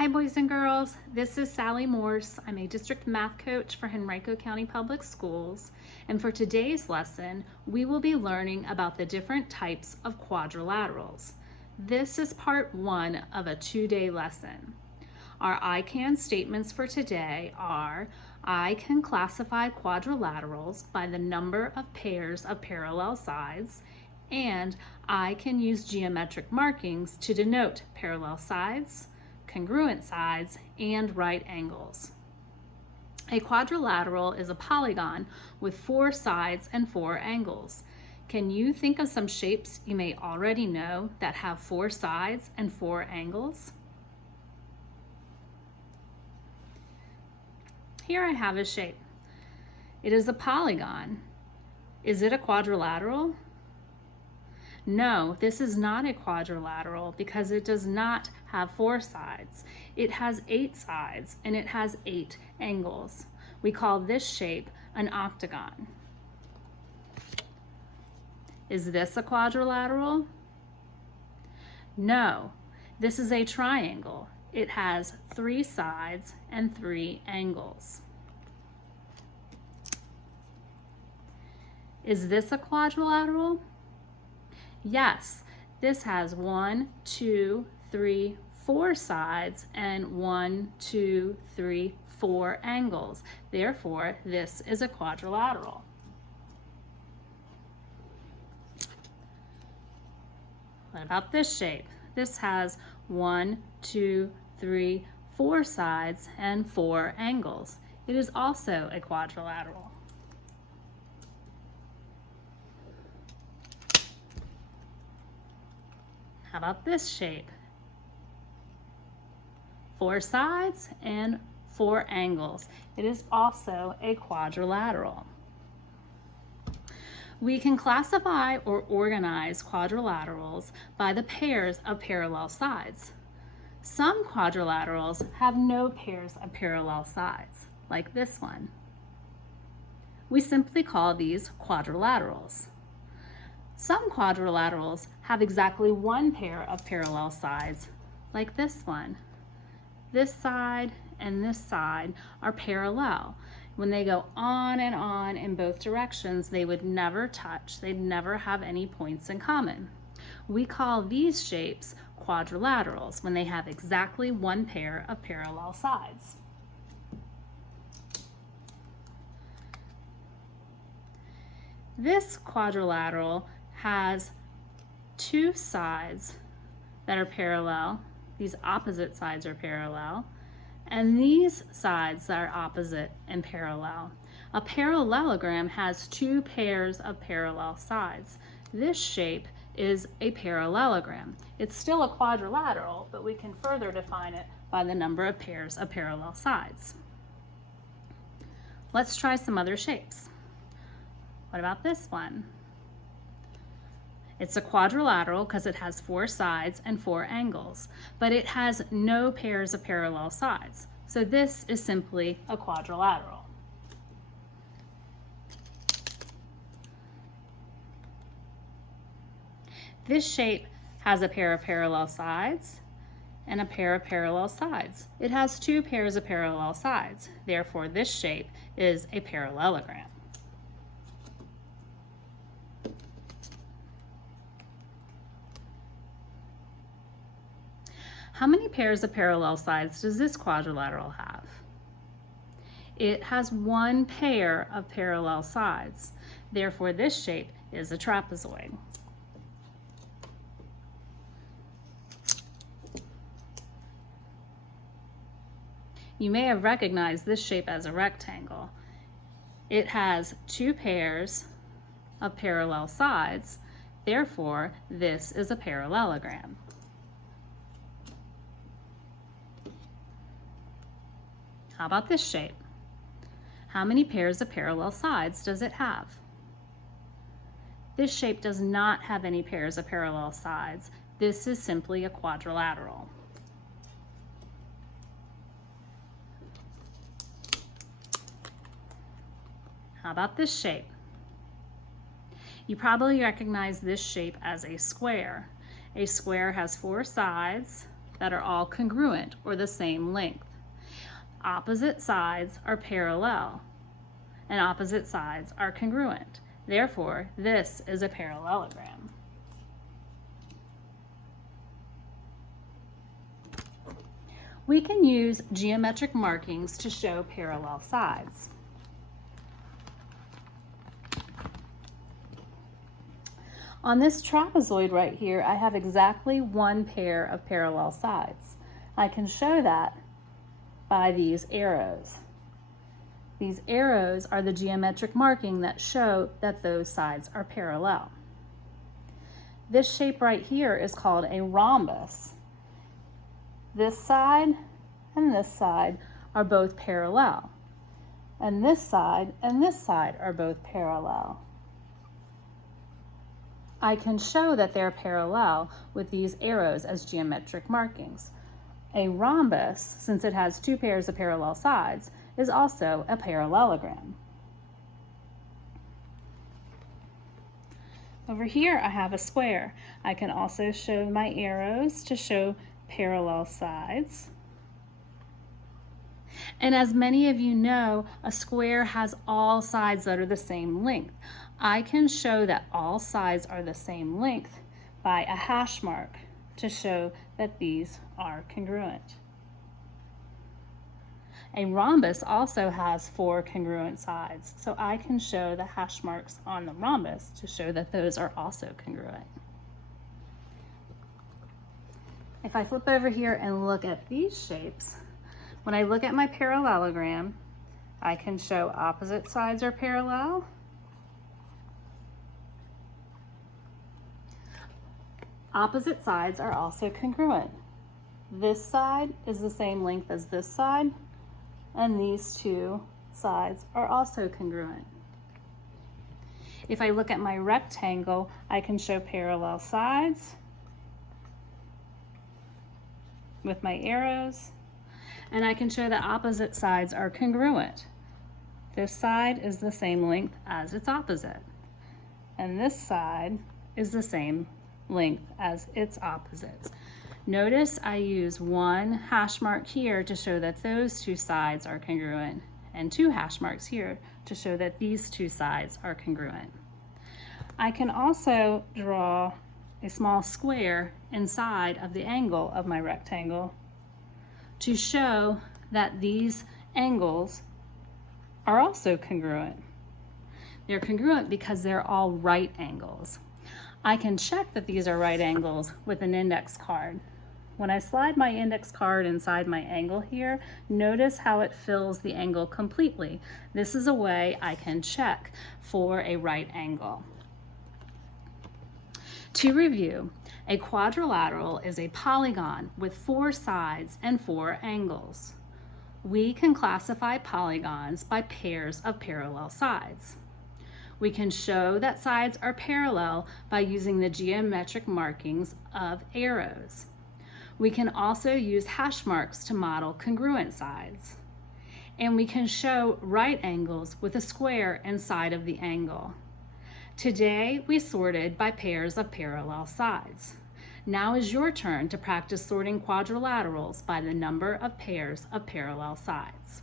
Hi boys and girls, this is Sally Morse. I'm a district math coach for Henrico County Public Schools, and for today's lesson we will be learning about the different types of quadrilaterals. This is part 1 of a 2-day lesson. Our I can statements for today are: I can classify quadrilaterals by the number of pairs of parallel sides, and I can use geometric markings to denote parallel sides, congruent sides, and right angles. A quadrilateral is a polygon with 4 sides and 4 angles. Can you think of some shapes you may already know that have 4 sides and 4 angles? Here I have a shape. It is a polygon. Is it a quadrilateral? No, this is not a quadrilateral because it does not have 4 sides. It has 8 sides and it has 8 angles. We call this shape an octagon. Is this a quadrilateral? No, this is a triangle. It has 3 sides and 3 angles. Is this a quadrilateral? Yes, this has 1, 2, 3, 4 sides and 1, 2, 3, 4 angles. Therefore, this is a quadrilateral. What about this shape? This has 1, 2, 3, 4 sides and 4 angles. It is also a quadrilateral. How about this shape? 4 sides and 4 angles. It is also a quadrilateral. We can classify or organize quadrilaterals by the pairs of parallel sides. Some quadrilaterals have no pairs of parallel sides, like this one. We simply call these quadrilaterals. Some quadrilaterals have exactly 1 pair of parallel sides, like this one. This side and this side are parallel. When they go on and on in both directions, they would never touch. They'd never have any points in common. We call these shapes quadrilaterals when they have exactly 1 pair of parallel sides. This quadrilateral has 2 sides that are parallel. These opposite sides are parallel, and these sides that are opposite and parallel. A parallelogram has 2 pairs of parallel sides. This shape is a parallelogram. It's still a quadrilateral, but we can further define it by the number of pairs of parallel sides. Let's try some other shapes. What about this one? It's a quadrilateral because it has 4 sides and 4 angles, but it has no pairs of parallel sides. So this is simply a quadrilateral. This shape has a pair of parallel sides and a pair of parallel sides. It has 2 pairs of parallel sides. Therefore, this shape is a parallelogram. How many pairs of parallel sides does this quadrilateral have? It has 1 pair of parallel sides. Therefore, this shape is a trapezoid. You may have recognized this shape as a rectangle. It has 2 pairs of parallel sides. Therefore, this is a parallelogram. How about this shape? How many pairs of parallel sides does it have? This shape does not have any pairs of parallel sides. This is simply a quadrilateral. How about this shape? You probably recognize this shape as a square. A square has 4 sides that are all congruent or the same length. Opposite sides are parallel and opposite sides are congruent. Therefore, this is a parallelogram. We can use geometric markings to show parallel sides. On this trapezoid right here, I have exactly one pair of parallel sides. I can show that by these arrows. These arrows are the geometric marking that show that those sides are parallel. This shape right here is called a rhombus. This side and this side are both parallel, and this side are both parallel. I can show that they're parallel with these arrows as geometric markings. A rhombus, since it has two pairs of parallel sides, is also a parallelogram. Over here I have a square. I can also show my arrows to show parallel sides. And as many of you know, a square has all sides that are the same length. I can show that all sides are the same length by a hash mark to show that these are congruent. A rhombus also has 4 congruent sides, so I can show the hash marks on the rhombus to show that those are also congruent. If I flip over here and look at these shapes, when I look at my parallelogram, I can show opposite sides are parallel. Opposite sides are also congruent. This side is the same length as this side, and these two sides are also congruent. If I look at my rectangle, I can show parallel sides with my arrows, and I can show that opposite sides are congruent. This side is the same length as its opposite, and this side is the same length as its opposites. Notice I use one hash mark here to show that those two sides are congruent, and 2 hash marks here to show that these two sides are congruent. I can also draw a small square inside of the angle of my rectangle to show that these angles are also congruent. They're congruent because they're all right angles. I can check that these are right angles with an index card. When I slide my index card inside my angle here, notice how it fills the angle completely. This is a way I can check for a right angle. To review, a quadrilateral is a polygon with 4 sides and 4 angles. We can classify polygons by pairs of parallel sides. We can show that sides are parallel by using the geometric markings of arrows. We can also use hash marks to model congruent sides. And we can show right angles with a square inside of the angle. Today, we sorted by pairs of parallel sides. Now is your turn to practice sorting quadrilaterals by the number of pairs of parallel sides.